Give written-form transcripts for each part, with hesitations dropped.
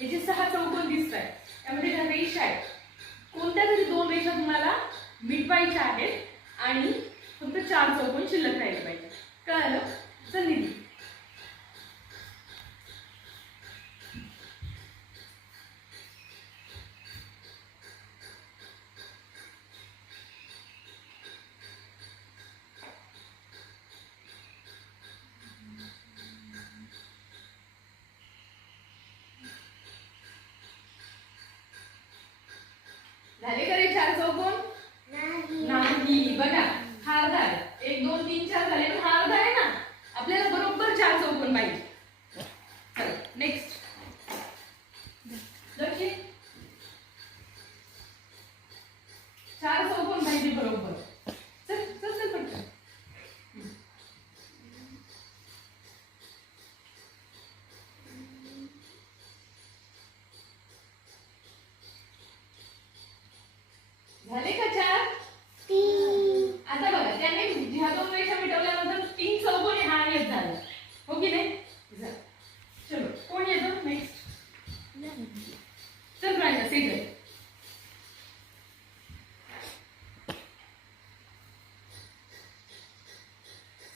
हे जे 6 चौकोन दिसत आहे त्यामध्ये ज्या रेषा आहेत कोणत्या तरी 2 रेषा तुम्हाला मिटवायच्या आहेत आणि फक्त 4 चौकोन शिल्लक राहिले पाहिजे. कळलं? चल निधी. झाले का रे 4 चौकोन? नाही. बघा हा अर्धा आहे. 1 2 3 4 झाले पण हा अर्धा आहे ना. आपल्याला बरोबर 4 चौकोन पाहिजे. चल नेक्स्ट. लक्ष 4 चौकोन पाहिजे बरोबर. चल चल चल पटकन. झाले का 4? आता बघा त्याने ह्या 2 रेषा मिटवल्यानंतर 3 चौकोन हा येत झाला. हो की नाही? चलो कोण येतो नेक्स्ट? चल राहिला सेजल.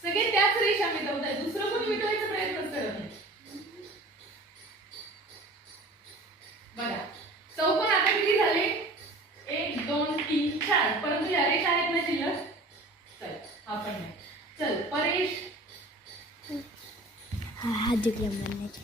सगळे त्याच रेषा मिटवत आहे. दुसरं कोणी मिटवायचा प्रयत्न करत नाही. बघा चौकोन आता किती झाले? 1 2 3 4. परंतु या रेषा आहेत ना शिल्लक. चल आपण नाही. चल परेश. हा दिव्या म्हणण्याचे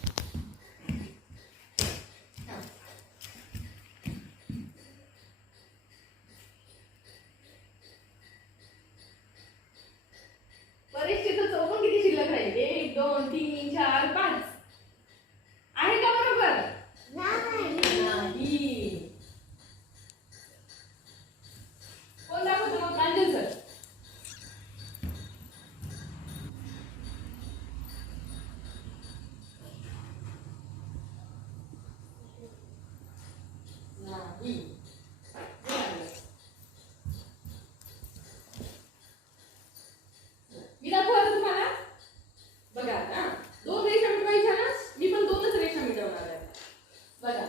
परेश तिथं चौकोन किती शिल्लक राहिले? 1 2 3 4 5. आहे का बरोबर? नाही. कोण दाखवतो? प्रांजल सर. नाही. मी दाखवू आता तुम्हाला. बघा आता 2 रेषा मिटवायच्या ना. मी पण 2च रेषा मिटवणार आहे. बघा